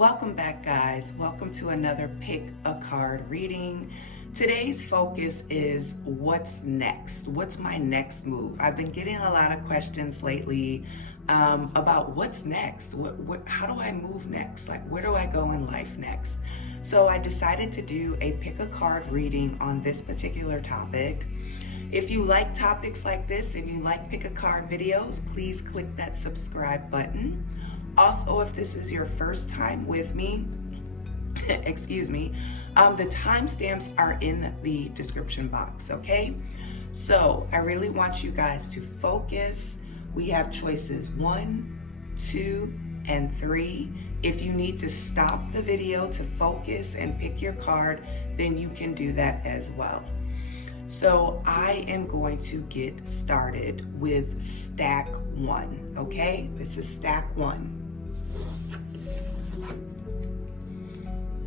Welcome back, guys. Welcome to another Pick a Card reading. Today's focus is what's next? What's my next move? I've been getting a lot of questions lately about what's next. How do I move next? Like, where do I go in life next? So I decided to do a Pick a Card reading on this particular topic. If you like topics like this and you like Pick a Card videos, please click that subscribe button. Also, if this is your first time with me, excuse me, the timestamps are in the description box, okay? So I really want you guys to focus. We have choices 1, 2, and 3. If you need to stop the video to focus and pick your card, then you can do that as well. So I am going to get started with stack 1, okay? This is stack 1.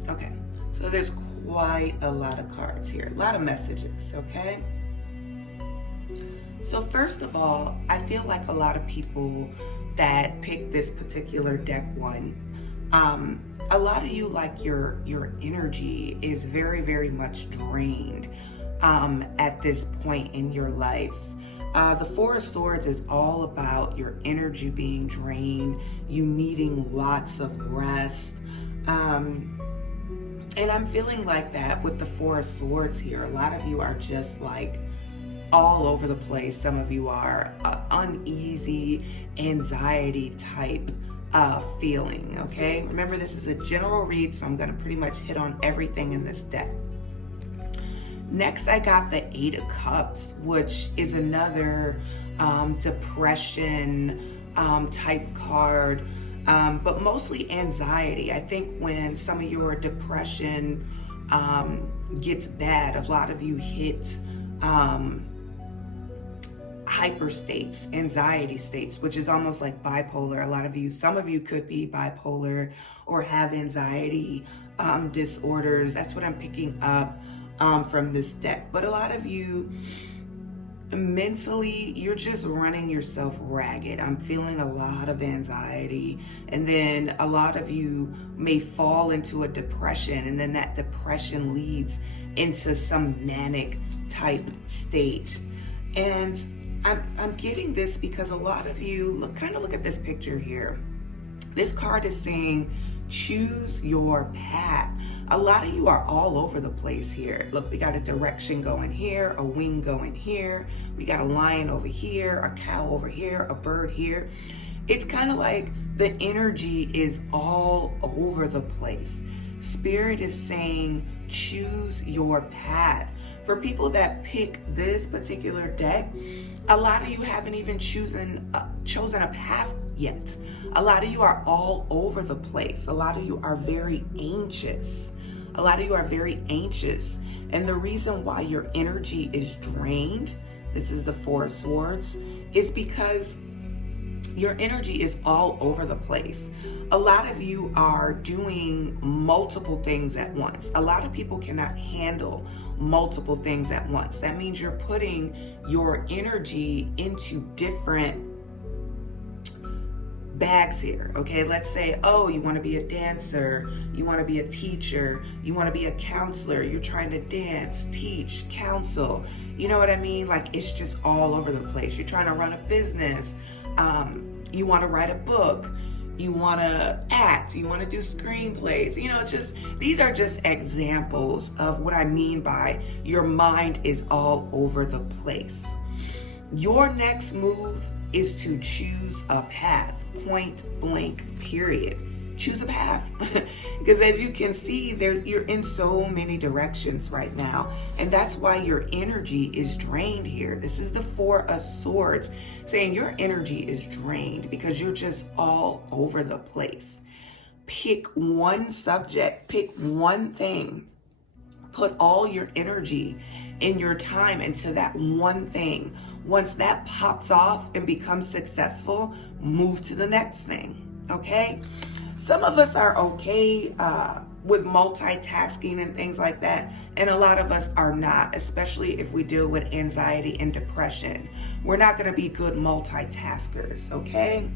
Okay, so there's quite a lot of cards here, a lot of messages, okay? So first of all, I feel like a lot of people that pick this particular deck 1, a lot of you, like your energy is very, very much drained at this point in your life. The Four of Swords is all about your energy being drained, you needing lots of rest. And I'm feeling like that with the Four of Swords here. A lot of you are just like all over the place. Some of you are uneasy, anxiety type feeling, okay? Remember, this is a general read, so I'm going to pretty much hit on everything in this deck. Next, I got the Eight of Cups, which is another depression type card. But mostly anxiety. I think when some of your depression gets bad, a lot of you hit hyper states, anxiety states, which is almost like bipolar. A lot of you, some of you could be bipolar or have anxiety disorders. That's what I'm picking up from this deck. But a lot of you, mentally, you're just running yourself ragged. I'm feeling a lot of anxiety, and then a lot of you may fall into a depression, and then that depression leads into some manic type state. And I'm getting this because a lot of you look at this picture here. This card is saying choose your path. A lot of you are all over the place here. Look, we got a direction going here, a wing going here. We got a lion over here, a cow over here, a bird here. It's kind of like the energy is all over the place. Spirit is saying choose your path. For people that pick this particular deck, a lot of you haven't even chosen a path yet. A lot of you are all over the place. A lot of you are very anxious. A lot of you are very anxious. And the reason why your energy is drained, this is the Four of Swords, is because your energy is all over the place. A lot of you are doing multiple things at once. A lot of people cannot handle multiple things at once. That means you're putting your energy into different bags here, okay? Let's say, oh, you want to be a dancer, you want to be a teacher, you want to be a counselor, you're trying to dance, teach, counsel, you know what I mean? Like, it's just all over the place. You're trying to run a business, you want to write a book, you want to act, you want to do screenplays, these are just examples of what I mean by your mind is all over the place. Your next move is to choose a path, point blank, period. Choose a path. Because as you can see, you're in so many directions right now. And that's why your energy is drained here. This is the Four of Swords saying your energy is drained because you're just all over the place. Pick one subject, pick one thing. Put all your energy and your time into that one thing. Once that pops off and becomes successful, move to the next thing, okay? Some of us are okay with multitasking and things like that, and a lot of us are not, especially if we deal with anxiety and depression. We're not gonna be good multitaskers, okay?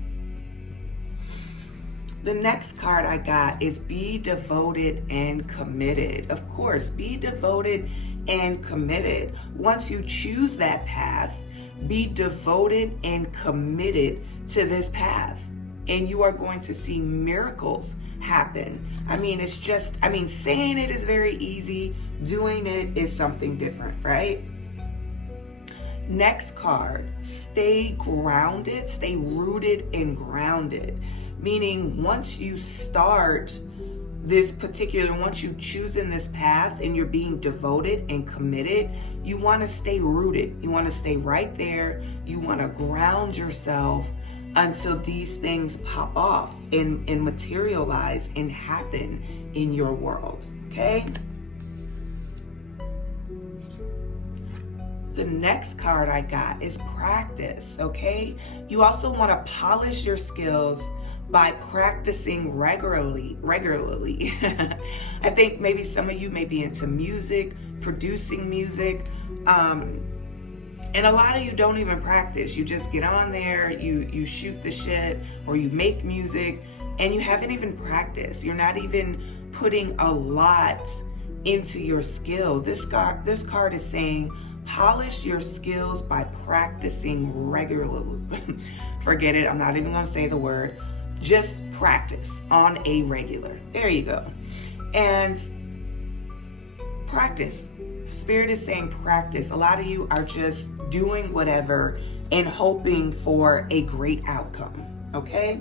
The next card I got is be devoted and committed. Of course, be devoted and committed. Once you choose that path, be devoted and committed to this path, and you are going to see miracles happen. Saying it is very easy, doing it is something different, right? Next card, stay grounded, stay rooted and grounded. Meaning once you start once you choose in this path and you're being devoted and committed, you want to stay rooted. You want to stay right there. You want to ground yourself until these things pop off and materialize and happen in your world, okay? The next card I got is practice, okay? You also want to polish your skills by practicing regularly. I think maybe some of you may be into music, producing music, and a lot of you don't even practice. You just get on there, you shoot the shit, or you make music, and you haven't even practiced. You're not even putting a lot into your skill. This card is saying, polish your skills by practicing regularly. Forget it, I'm not even going to say the word. Just practice on a regular. There you go. And practice. Spirit is saying practice. A lot of you are just doing whatever and hoping for a great outcome, okay?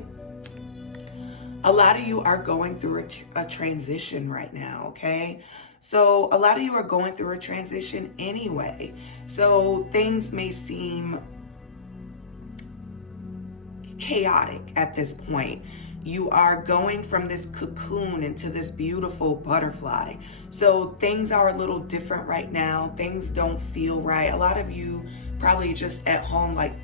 A lot of you are going through a transition right now, okay? So a lot of you are going through a transition anyway. So things may seem chaotic at this point. You are going from this cocoon into this beautiful butterfly. So things are a little different right now. Things don't feel right. A lot of you probably just at home, like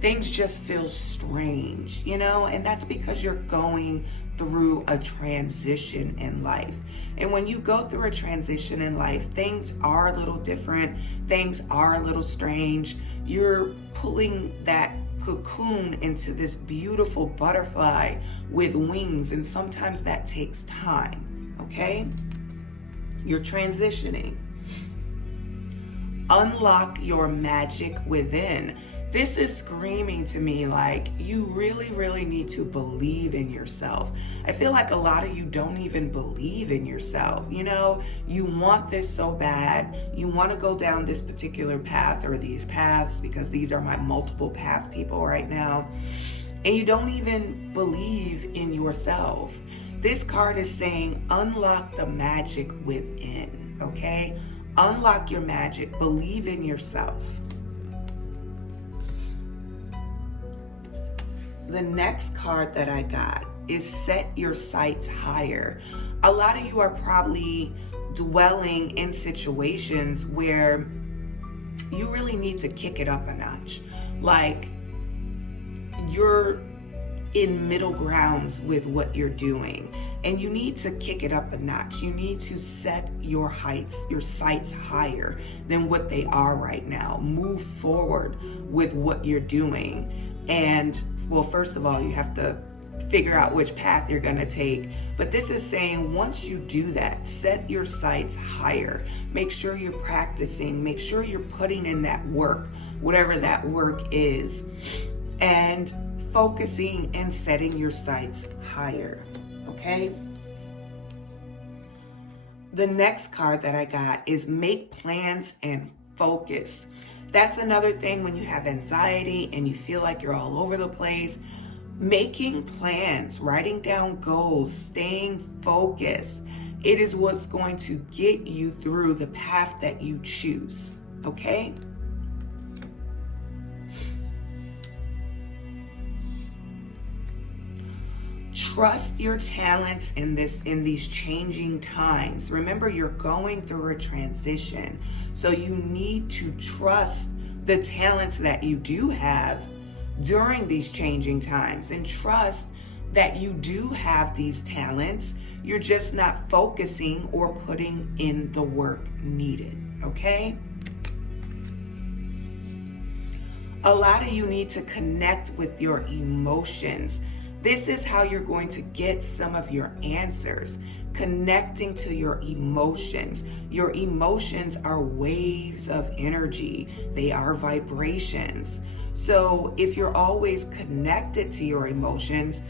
things just feel strange, and that's because you're going through a transition in life. And when you go through a transition in life, things are a little different. Things are a little strange. You're pulling that cocoon into this beautiful butterfly with wings, and sometimes that takes time, okay? You're transitioning. Unlock your magic within. This is screaming to me like you really, really need to believe in yourself. I feel like a lot of you don't even believe in yourself. You want this so bad. You want to go down this particular path or these paths, because these are my multiple path people right now. And you don't even believe in yourself. This card is saying unlock the magic within, okay? Unlock your magic. Believe in yourself. The next card that I got is set your sights higher. A lot of you are probably dwelling in situations where you really need to kick it up a notch. Like you're in middle grounds with what you're doing, and you need to kick it up a notch. You need to set your sights higher than what they are right now. Move forward with what you're doing. And well, first of all, you have to figure out which path you're going to take. But this is saying once you do that, set your sights higher. Make sure you're practicing. Make sure you're putting in that work, whatever that work is, and focusing and setting your sights higher. Okay? The next card that I got is make plans and focus. That's another thing when you have anxiety and you feel like you're all over the place. Making plans, writing down goals, staying focused. It is what's going to get you through the path that you choose, okay? Trust your talents in these changing times. Remember, you're going through a transition. So you need to trust the talents that you do have during these changing times, and trust that you do have these talents. You're just not focusing or putting in the work needed, okay? A lot of you need to connect with your emotions. This is how you're going to get some of your answers. Connecting to your emotions. Your emotions are waves of energy. They are vibrations. So if you're always connected to your emotions,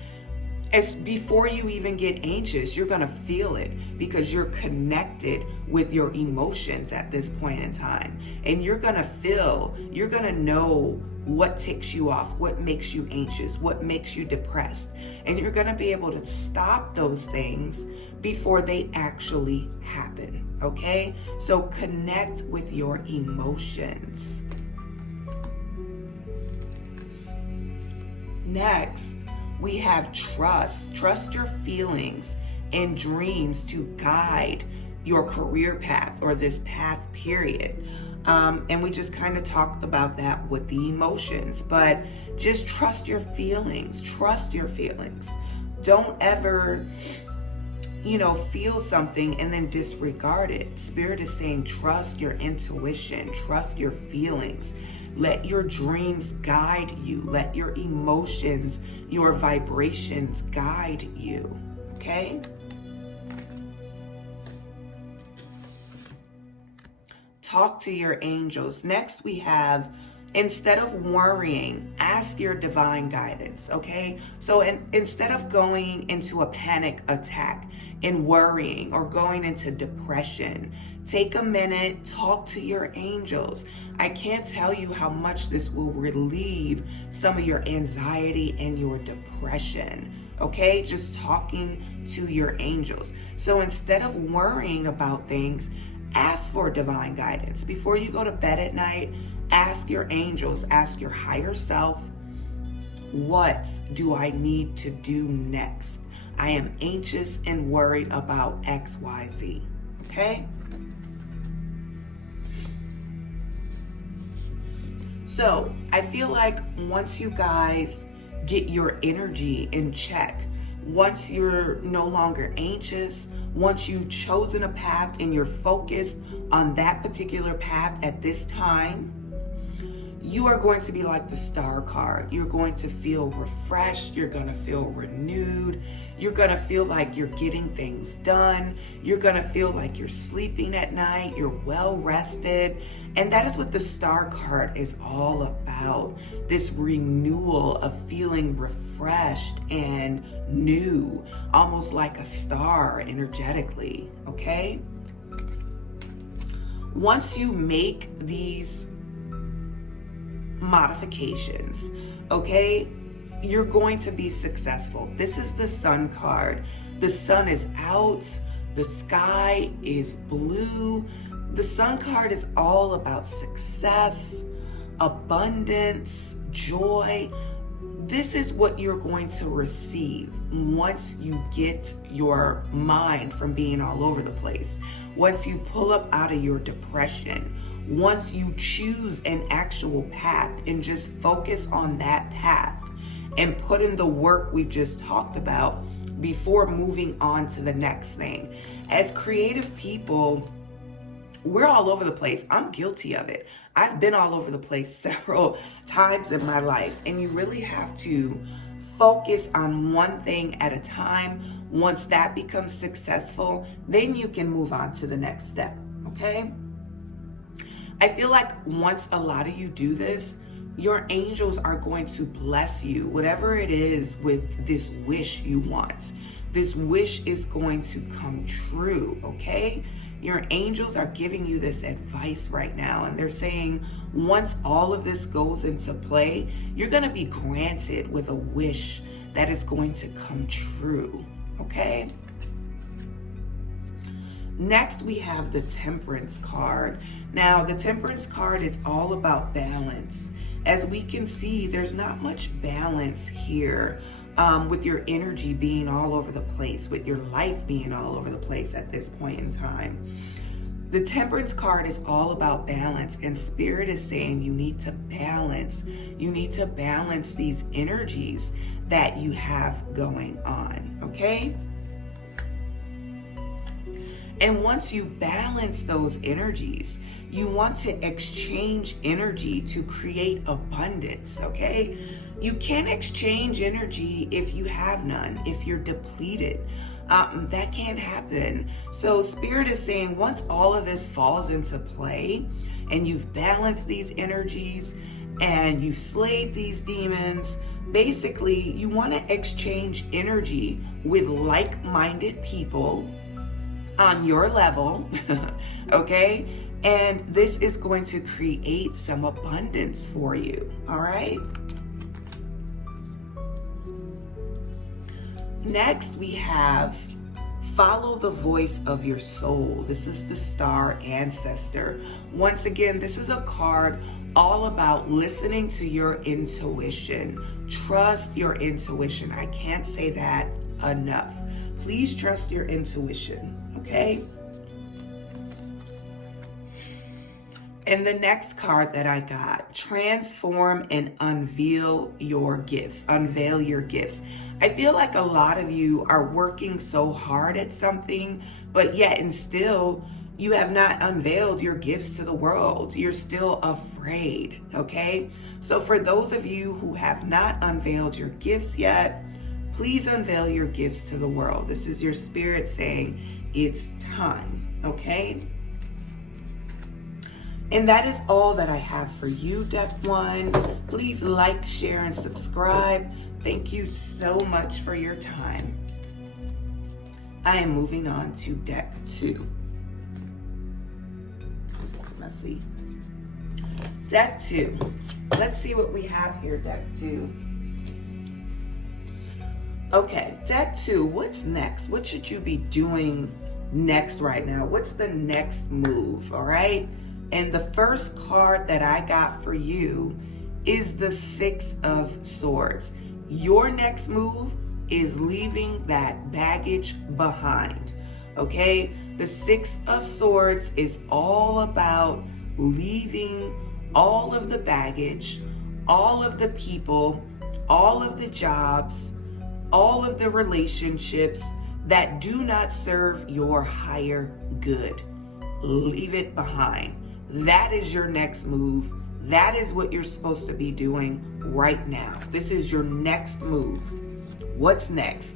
as before you even get anxious, you're going to feel it because you're connected with your emotions at this point in time. And you're going to know what ticks you off, what makes you anxious, what makes you depressed. And you're going to be able to stop those things before they actually happen. Okay? So connect with your emotions. Next, we have trust. Trust your feelings and dreams to guide your career path or this path period. And we just kind of talked about that with the emotions, but just trust your feelings. Trust your feelings. Don't ever, feel something and then disregard it. Spirit is saying trust your intuition, trust your feelings. Let your dreams guide you. Let your emotions, your vibrations guide you. Okay? Talk to your angels. Next we have, instead of worrying, ask your divine guidance, okay? So instead of going into a panic attack and worrying or going into depression, take a minute, talk to your angels. I can't tell you how much this will relieve some of your anxiety and your depression, okay? Just talking to your angels. So instead of worrying about things, ask for divine guidance. Before you go to bed at night, ask your angels, ask your higher self, what do I need to do next? I am anxious and worried about X, Y, Z. Okay? So I feel like once you guys get your energy in check, once you're no longer anxious, once you've chosen a path and you're focused on that particular path at this time, you are going to be like the star card. You're going to feel refreshed. You're going to feel renewed. You're going to feel like you're getting things done. You're going to feel like you're sleeping at night. You're well rested. And that is what the star card is all about. This renewal of feeling refreshed and new, almost like a star energetically, okay? Once you make these modifications, okay, you're going to be successful. This is the sun card. The sun is out. The sky is blue. The sun card is all about success, abundance, joy. This is what you're going to receive once you get your mind from being all over the place. Once you pull up out of your depression, once you choose an actual path and just focus on that path and put in the work we just talked about before moving on to the next thing. As creative people, we're all over the place. I'm guilty of it. I've been all over the place several times in my life, and you really have to focus on one thing at a time. Once that becomes successful, then you can move on to the next step, okay? I feel like once a lot of you do this, your angels are going to bless you, whatever it is, with this wish you want. This wish is going to come true, okay? Your angels are giving you this advice right now, and they're saying once all of this goes into play, you're going to be granted with a wish that is going to come true, okay? Next, we have the Temperance card. Now, the Temperance card is all about balance. As we can see, there's not much balance here. With your energy being all over the place, with your life being all over the place at this point in time. The Temperance card is all about balance, and Spirit is saying you need to balance. You need to balance these energies that you have going on, okay? And once you balance those energies, you want to exchange energy to create abundance, okay? You can't exchange energy if you have none, if you're depleted. That can't happen. So Spirit is saying once all of this falls into play and you've balanced these energies and you've slayed these demons, basically you want to exchange energy with like-minded people on your level, okay? And this is going to create some abundance for you, all right? Next, we have follow the voice of your soul. This is the Star Ancestor. Once again, this is a card all about listening to your intuition. Trust your intuition. I can't say that enough. Please trust your intuition, okay? And the next card that I got, transform and unveil your gifts. Unveil your gifts. I feel like a lot of you are working so hard at something, but yet and still you have not unveiled your gifts to the world. You're still afraid, okay? So for those of you who have not unveiled your gifts yet, please unveil your gifts to the world. This is your spirit saying it's time, okay? And that is all that I have for you, Deck 1. Please like, share, and subscribe. Thank you so much for your time. I am moving on to Deck 2. It's messy. Deck 2. Let's see what we have here, Deck 2. Okay, Deck 2, what's next? What should you be doing next right now? What's the next move, all right? And the first card that I got for you is the Six of Swords. Your next move is leaving that baggage behind, okay? The Six of Swords is all about leaving all of the baggage, all of the people, all of the jobs, all of the relationships that do not serve your higher good. Leave it behind. That is your next move. That is what you're supposed to be doing right now. This is your next move. What's next?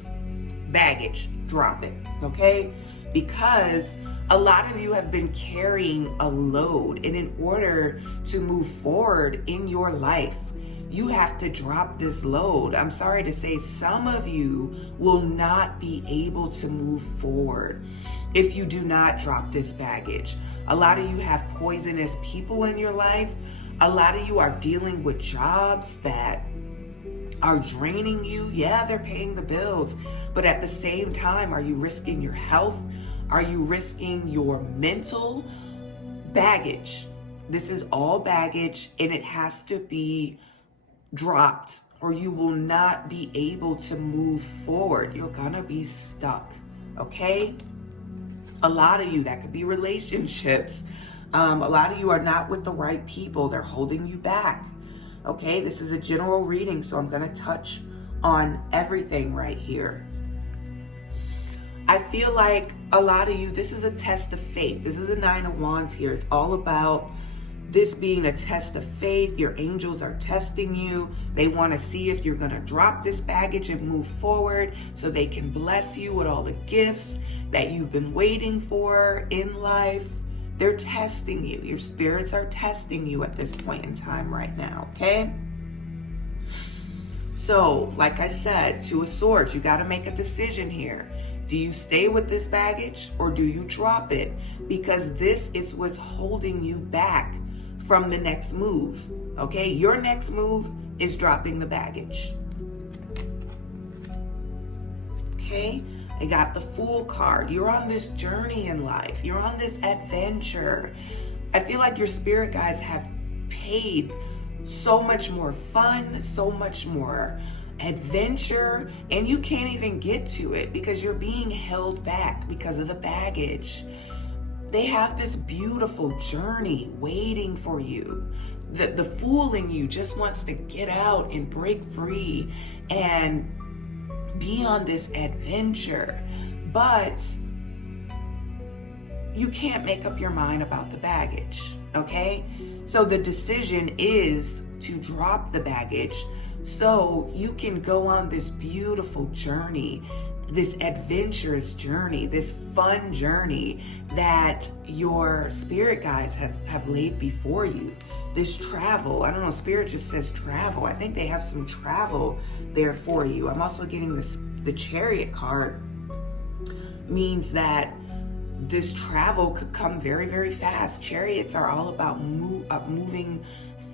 Baggage. Drop it, okay? Because a lot of you have been carrying a load, and in order to move forward in your life, you have to drop this load. I'm sorry to say, some of you will not be able to move forward if you do not drop this baggage. A lot of you have poisonous people in your life. A lot of you are dealing with jobs that are draining you. Yeah, they're paying the bills, but at the same time, are you risking your health? Are you risking your mental baggage? This is all baggage, and it has to be dropped or you will not be able to move forward. You're gonna be stuck, okay? A lot of you, that could be relationships. A lot of you are not with the right people. They're holding you back, okay? This is a general reading, so I'm gonna touch on everything right here. I feel like a lot of you, this is a test of faith. This is the Nine of Wands here. It's all about this being a test of faith. Your angels are testing you. They want to see if you're going to drop this baggage and move forward so they can bless you with all the gifts that you've been waiting for in life. They're testing you. Your spirits are testing you at this point in time right now, okay? So, like I said, Two of Swords, you got to make a decision here. Do you stay with this baggage or do you drop it? Because this is what's holding you back from the next move, okay? Your next move is dropping the baggage. Okay? I got the Fool card. You're on this journey in life. You're on this adventure. I feel like your spirit guides have paid so much more fun, so much more adventure, and you can't even get to it because you're being held back because of the baggage. They have this beautiful journey waiting for you. The fool in you just wants to get out and break free and be on this adventure, but you can't make up your mind about the baggage, okay? So the decision is to drop the baggage, So you can go on this beautiful journey, this adventurous journey, this fun journey that your spirit guides have laid before you. This travel, I don't know, spirit just says travel. I think they have some travel there for you. I'm also getting the Chariot card, means that this travel could come very, very fast. Chariots are all about moving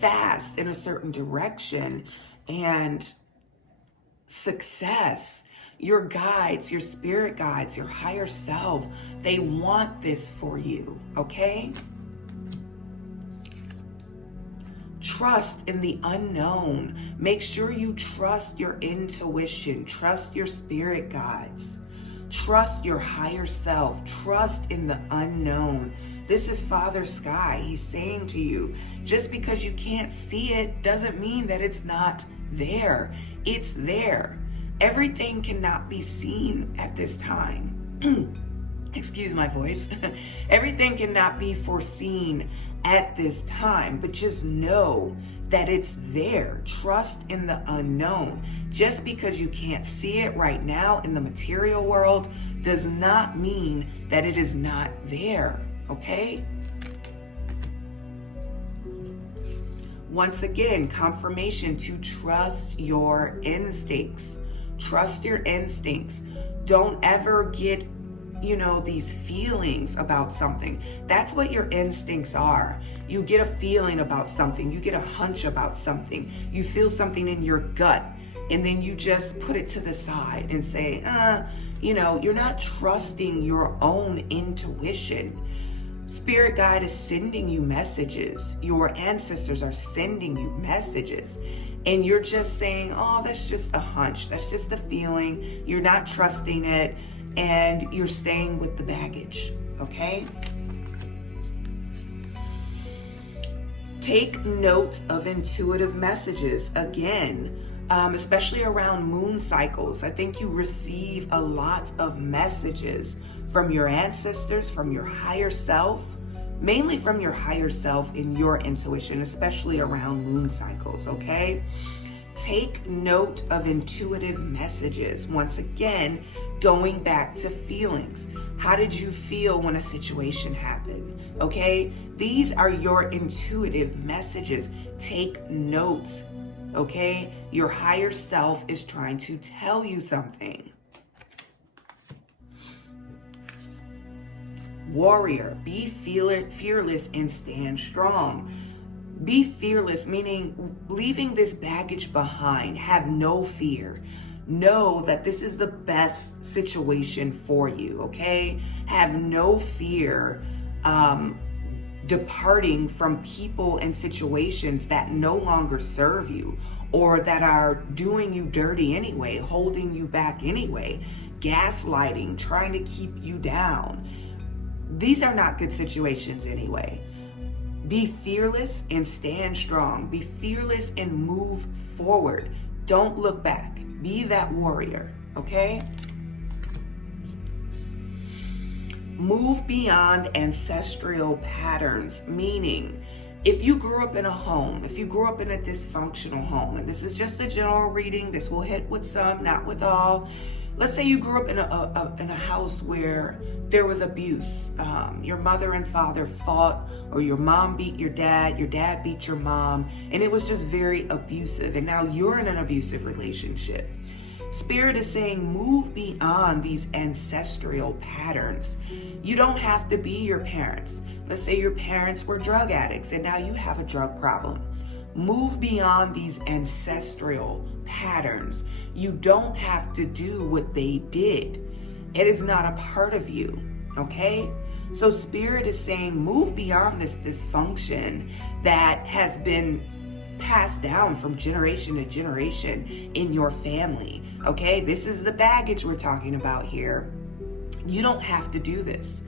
fast in a certain direction and success. Your guides, your spirit guides, your higher self, they want this for you, okay? Trust in the unknown. Make sure you trust your intuition. Trust your spirit guides. Trust your higher self. Trust in the unknown. This is Father Sky. He's saying to you, just because you can't see it doesn't mean that it's not there. It's there. Everything cannot be seen at this time. Excuse my voice. Everything cannot be foreseen at this time, but just know that it's there. Trust in the unknown. Just because you can't see it right now in the material world does not mean that it is not there, okay? Once again, confirmation to trust your instincts. Trust your instincts. Don't ever get, these feelings about something. That's what your instincts are. You get a feeling about something. You get a hunch about something. You feel something in your gut, and then you just put it to the side and say, you're not trusting your own intuition. Spirit guide is sending you messages. Your ancestors are sending you messages. And you're just saying, oh, that's just a hunch. That's just a feeling. You're not trusting it. And you're staying with the baggage. Okay? Take note of intuitive messages. Again, especially around moon cycles. I think you receive a lot of messages from your ancestors, from your higher self, mainly from your higher self in your intuition, especially around moon cycles, okay? Take note of intuitive messages. Once again, going back to feelings. How did you feel when a situation happened? Okay? These are your intuitive messages. Take notes, okay? Your higher self is trying to tell you something. Warrior, be fearless and stand strong. Be fearless, meaning leaving this baggage behind. Have no fear. Know that this is the best situation for you, okay? Have no fear departing from people and situations that no longer serve you or that are doing you dirty anyway, holding you back anyway, gaslighting, trying to keep you down. These are not good situations anyway. Be fearless and stand strong. Be fearless and move forward. Don't look back. Be that warrior, okay? Move beyond ancestral patterns, meaning if you grew up in a home, if you grew up in a dysfunctional home, and this is just a general reading, this will hit with some, not with all. Let's say you grew up in a house where there was abuse. Your mother and father fought, or your mom beat your dad beat your mom, and it was just very abusive. And now you're in an abusive relationship. Spirit is saying move beyond these ancestral patterns. You don't have to be your parents. Let's say your parents were drug addicts and now you have a drug problem. Move beyond these ancestral patterns. You don't have to do what they did. It is not a part of you, okay? So Spirit is saying move beyond this dysfunction that has been passed down from generation to generation in your family, okay? This is the baggage we're talking about here. You don't have to do this.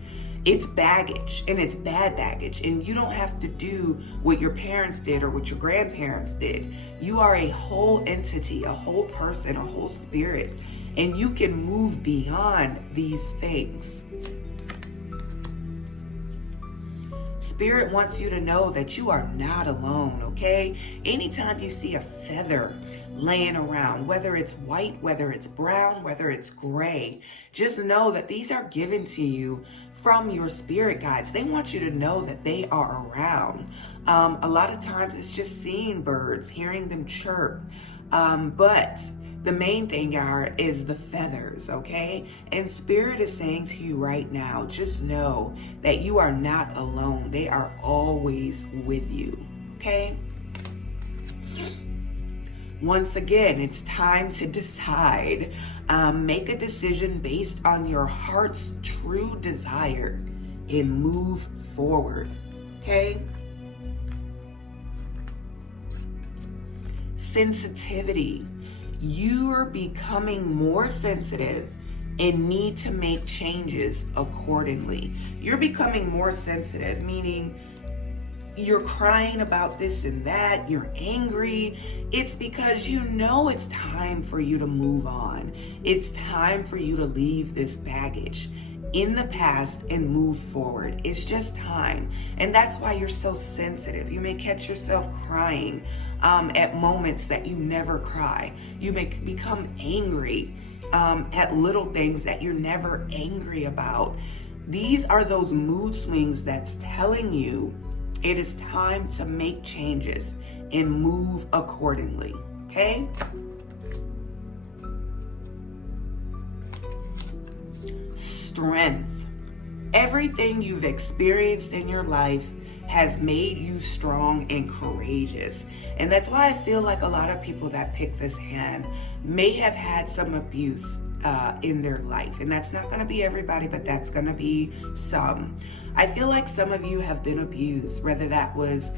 It's baggage, and it's bad baggage, and you don't have to do what your parents did or what your grandparents did. You are a whole entity, a whole person, a whole spirit, and you can move beyond these things. Spirit wants you to know that you are not alone, okay? Anytime you see a feather laying around, whether it's white, whether it's brown, whether it's gray. Just know that these are given to you from your spirit guides. They want you to know that they are around. A lot of times it's just seeing birds, hearing them chirp. But the main thing is the feathers, okay? And Spirit is saying to you right now, just know that you are not alone. They are always with you, okay? Once again, it's time to decide. Make a decision based on your heart's true desire and move forward, okay? Sensitivity. You are becoming more sensitive and need to make changes accordingly. You're becoming more sensitive, meaning you're crying about this and that, you're angry. It's because you know it's time for you to move on. It's time for you to leave this baggage in the past and move forward. It's just time. And that's why you're so sensitive. You may catch yourself crying at moments that you never cry. You may become angry at little things that you're never angry about. These are those mood swings that's telling you it is time to make changes and move accordingly, okay? Strength. Everything you've experienced in your life has made you strong and courageous. And that's why I feel like a lot of people that pick this hand may have had some abuse in their life. And that's not going to be everybody, but that's going to be some. I feel like some of you have been abused, whether that was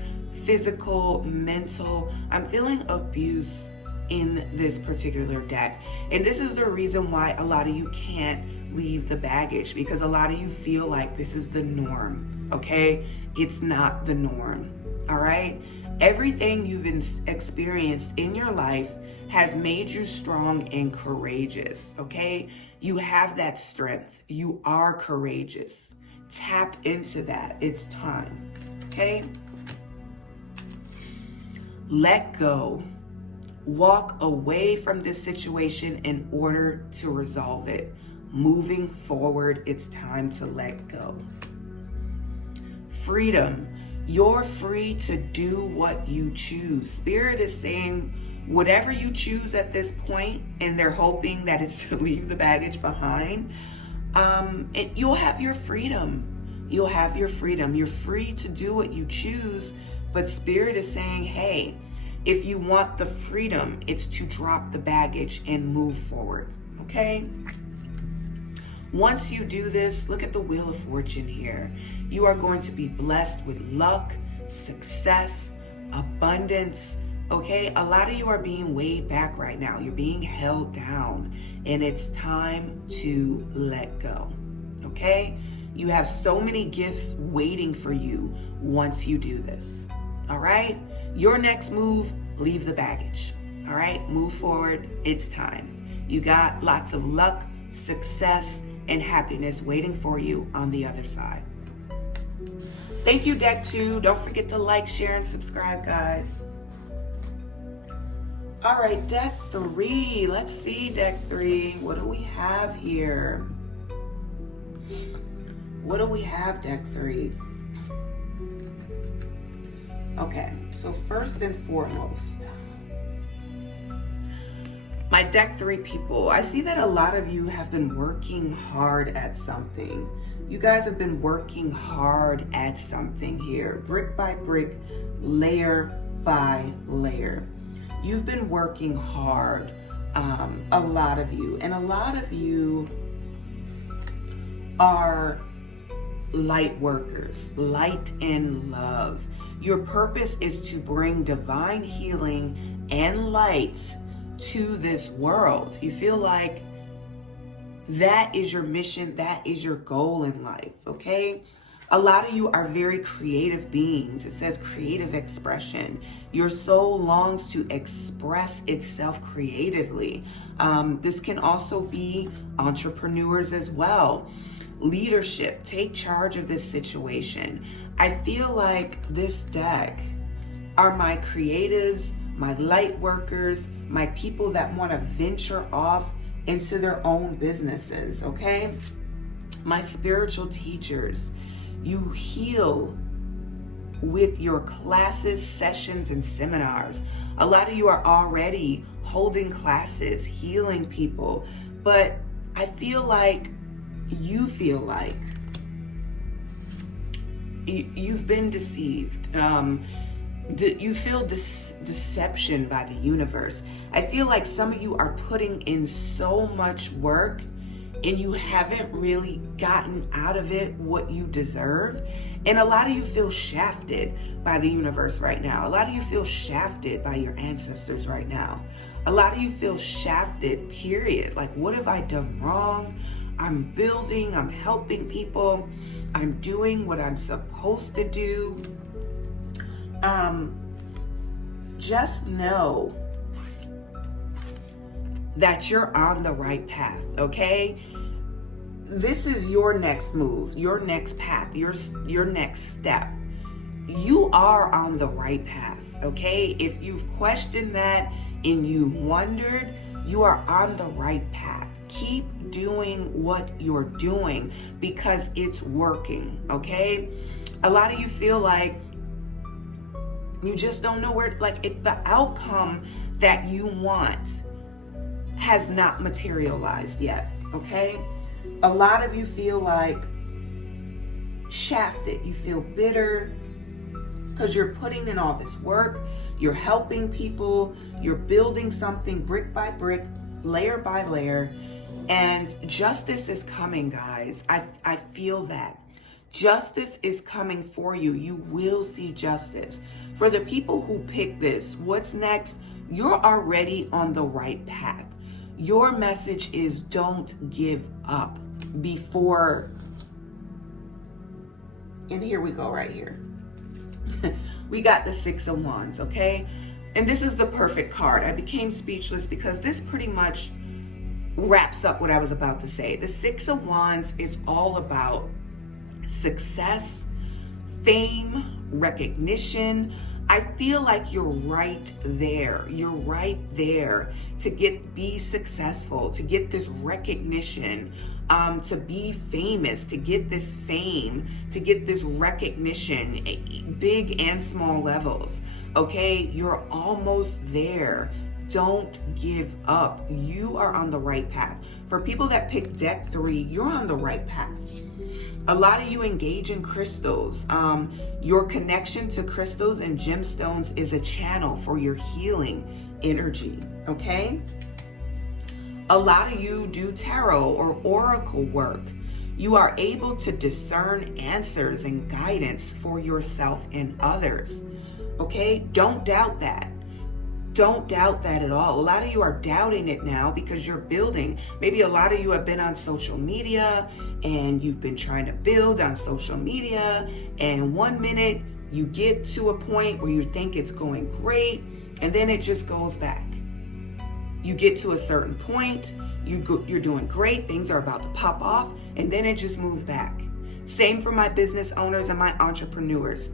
physical, mental. I'm feeling abuse in this particular deck. And this is the reason why a lot of you can't leave the baggage, because a lot of you feel like this is the norm, okay? It's not the norm, all right? Everything you've experienced in your life has made you strong and courageous, okay? You have that strength. You are courageous. Tap into that. It's time, okay? Let go. Walk away from this situation in order to resolve it. Moving forward, it's time to let go. Freedom. You're free to do what you choose. Spirit is saying whatever you choose at this point, and they're hoping that it's to leave the baggage behind. You'll have your freedom. You'll have your freedom. You're free to do what you choose, but Spirit is saying, hey, if you want the freedom, it's to drop the baggage and move forward, okay? Once you do this, look at the Wheel of Fortune here. You are going to be blessed with luck, success, abundance, okay? A lot of you are being weighed back right now. You're being held down, and it's time to let go, okay? You have so many gifts waiting for you once you do this, all right? Your next move, leave the baggage, all right? Move forward, it's time. You got lots of luck, success, and happiness waiting for you on the other side. Thank you, Deck 2. Don't forget to like, share, and subscribe, guys. All right, Deck 3. Let's see, Deck 3. What do we have here? What do we have, Deck 3? Okay, so first and foremost, my Deck 3 people, I see that a lot of you have been working hard at something. You guys have been working hard at something here, brick by brick, layer by layer. You've been working hard, a lot of you. And a lot of you are light workers, light and love. Your purpose is to bring divine healing and light to this world. You feel like that is your mission, that is your goal in life, okay? A lot of you are very creative beings. It says creative expression. Your soul longs to express itself creatively. This can also be entrepreneurs as well. Leadership, take charge of this situation. I feel like this deck are my creatives, my light workers, my people that want to venture off into their own businesses, okay? My spiritual teachers, you heal with your classes, sessions, and seminars. A lot of you are already holding classes, healing people, but I feel like you feel like you've been deceived. You feel deception by the universe. I feel like some of you are putting in so much work and you haven't really gotten out of it what you deserve. And a lot of you feel shafted by the universe right now. A lot of you feel shafted by your ancestors right now. A lot of you feel shafted, period. Like, what have I done wrong? I'm building, I'm helping people, I'm doing what I'm supposed to do. Just know that you're on the right path, okay? This is your next move, your next path, your next step. You are on the right path, okay? If you've questioned that and you wondered, you are on the right path. Keep doing what you're doing because it's working, okay? A lot of you feel like you just don't know where, the outcome that you want has not materialized yet, okay? A lot of you feel like shafted. You feel bitter because you're putting in all this work. You're helping people. You're building something brick by brick, layer by layer. And justice is coming, guys. I feel that. Justice is coming for you. You will see justice. For the people who pick this, what's next? You're already on the right path. Your message is don't give up before, and here we go right here. We got the Six of Wands, okay? And this is the perfect card. I became speechless because this pretty much wraps up what I was about to say. The Six of Wands is all about success, fame, recognition. I feel like you're right there. You're right there to be successful, to get this recognition, to be famous, to get this fame, to get this recognition, big and small levels. Okay, you're almost there. Don't give up. You are on the right path. For people that pick deck 3, you're on the right path. A lot of you engage in crystals. Your connection to crystals and gemstones is a channel for your healing energy, okay? A lot of you do tarot or oracle work. You are able to discern answers and guidance for yourself and others, okay? Don't doubt that. Don't doubt that at all. A lot of you are doubting it now because you're building. Maybe a lot of you have been on social media and you've been trying to build on social media, and one minute you get to a point where you think it's going great and then it just goes back. You get to a certain point, you're doing great, things are about to pop off, and then it just moves back. Same for my business owners and my entrepreneurs.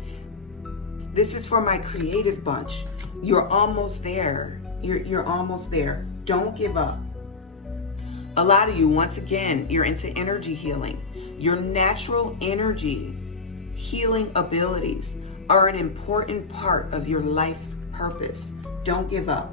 This is for my creative bunch. You're almost there. You're almost there. Don't give up. A lot of you, once again, you're into energy healing. Your natural energy healing abilities are an important part of your life's purpose. Don't give up.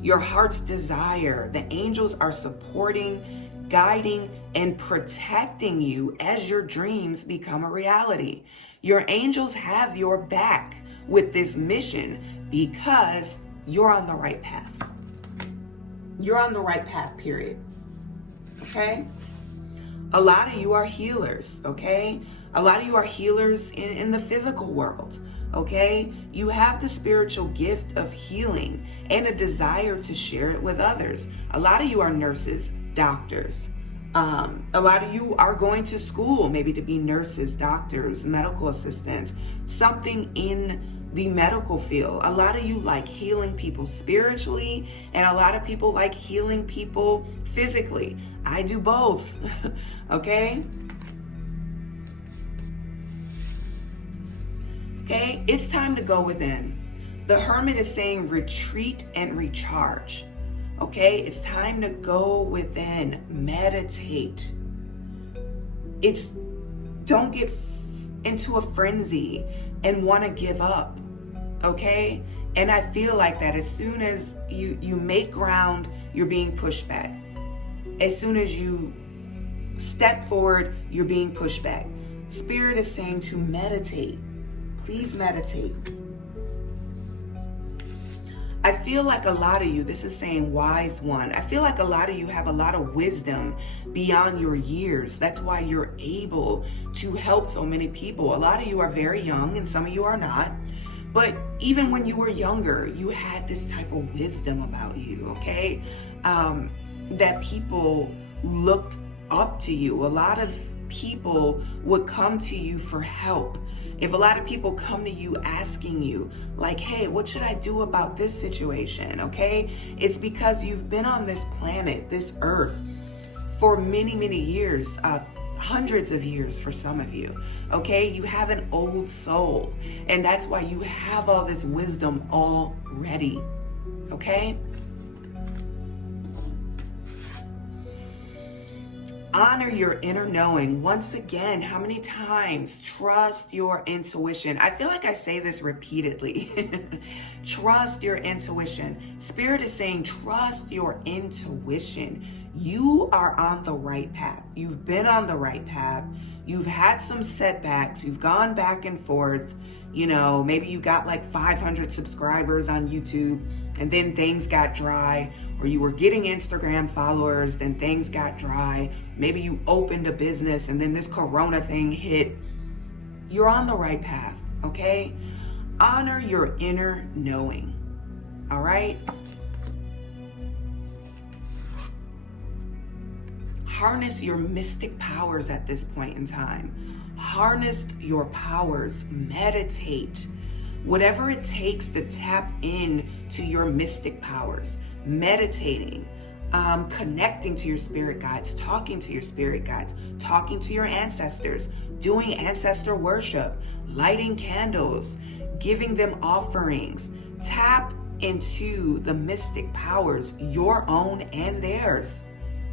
Your heart's desire, the angels are supporting, guiding, and protecting you as your dreams become a reality. Your angels have your back with this mission because you're on the right path. You're on the right path, period. Okay? A lot of you are healers, okay? A lot of you are healers in the physical world, okay? You have the spiritual gift of healing and a desire to share it with others. A lot of you are nurses, doctors. A lot of you are going to school, maybe to be nurses, doctors, medical assistants, something in the medical field. A lot of you like healing people spiritually, and a lot of people like healing people physically. I do both, okay? Okay, it's time to go within. The Hermit is saying retreat and recharge. Okay, it's time to go within, meditate. Don't get into a frenzy and want to give up. Okay, and I feel like that as soon as you make ground, you're being pushed back. As soon as you step forward, you're being pushed back. Spirit is saying to meditate. Please meditate. I feel like a lot of you, this is saying wise one, I feel like a lot of you have a lot of wisdom beyond your years. That's why you're able to help so many people. A lot of you are very young and some of you are not. But even when you were younger, you had this type of wisdom about you, okay? That people looked up to you. A lot of people would come to you for help. If a lot of people come to you asking you, like, hey, what should I do about this situation, okay? It's because you've been on this planet, this earth, for many, many years, hundreds of years for some of you, okay? You have an old soul, and that's why you have all this wisdom already, okay? Honor your inner knowing. Once again, how many times? Trust your intuition. I feel like I say this repeatedly. Trust your intuition. Spirit is saying, trust your intuition. You are on the right path. You've been on the right path. You've had some setbacks. You've gone back and forth. You know, maybe you got like 500 subscribers on YouTube and then things got dry. Or you were getting Instagram followers, then things got dry. Maybe you opened a business and then this Corona thing hit. You're on the right path, okay? Honor your inner knowing, all right? Harness your mystic powers at this point in time. Harness your powers, meditate. Whatever it takes to tap in to your mystic powers. Meditating, connecting to your spirit guides, talking to your spirit guides, talking to your ancestors, doing ancestor worship, lighting candles, giving them offerings. Tap into the mystic powers, your own and theirs,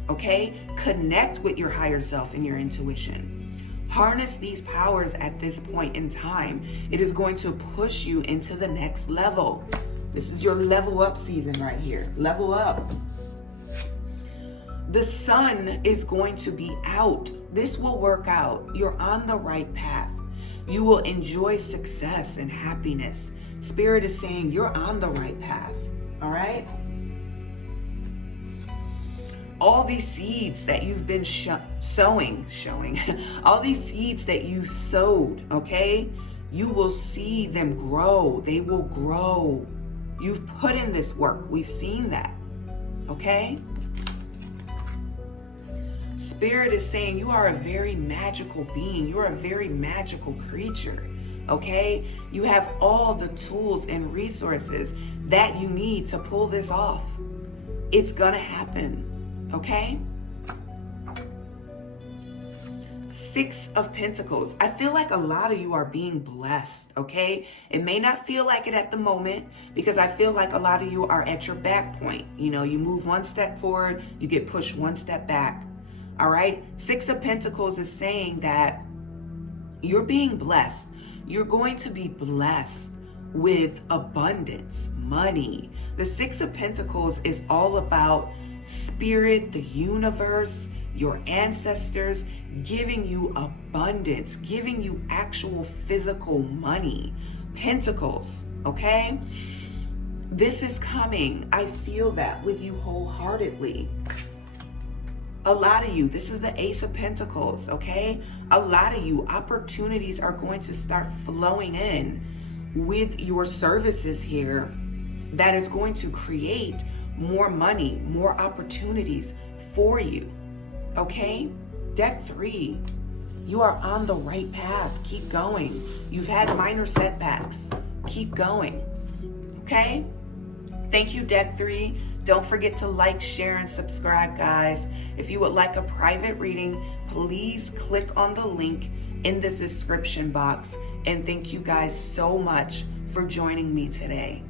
okay? Connect with your higher self and your intuition. Harness these powers at this point in time. It is going to push you into the next level. This is your level up season right here. Level up. The sun is going to be out. This will work out. You're on the right path. You will enjoy success and happiness. Spirit is saying you're on the right path. All right? All these seeds that you've been sowing, all these seeds that you sowed, okay? You will see them grow. They will grow. You've put in this work. We've seen that. Okay? Spirit is saying you are a very magical being. You're a very magical creature. Okay? You have all the tools and resources that you need to pull this off. It's gonna happen. Okay? Six of Pentacles. I feel like a lot of you are being blessed, okay? It may not feel like it at the moment because I feel like a lot of you are at your back point. You know, you move one step forward, you get pushed one step back, all right? Six of Pentacles is saying that you're being blessed. You're going to be blessed with abundance, money. The Six of Pentacles is all about spirit, the universe, your ancestors, giving you abundance, giving you actual physical money. Pentacles, okay? This is coming. I feel that with you wholeheartedly. A lot of you, this is the Ace of Pentacles, okay? A lot of you, opportunities are going to start flowing in with your services here that is going to create more money, more opportunities for you, okay? Deck 3, you are on the right path. Keep going. You've had minor setbacks. Keep going. Okay? Thank you, Deck 3. Don't forget to like, share, and subscribe, guys. If you would like a private reading, please click on the link in the description box. And thank you guys so much for joining me today.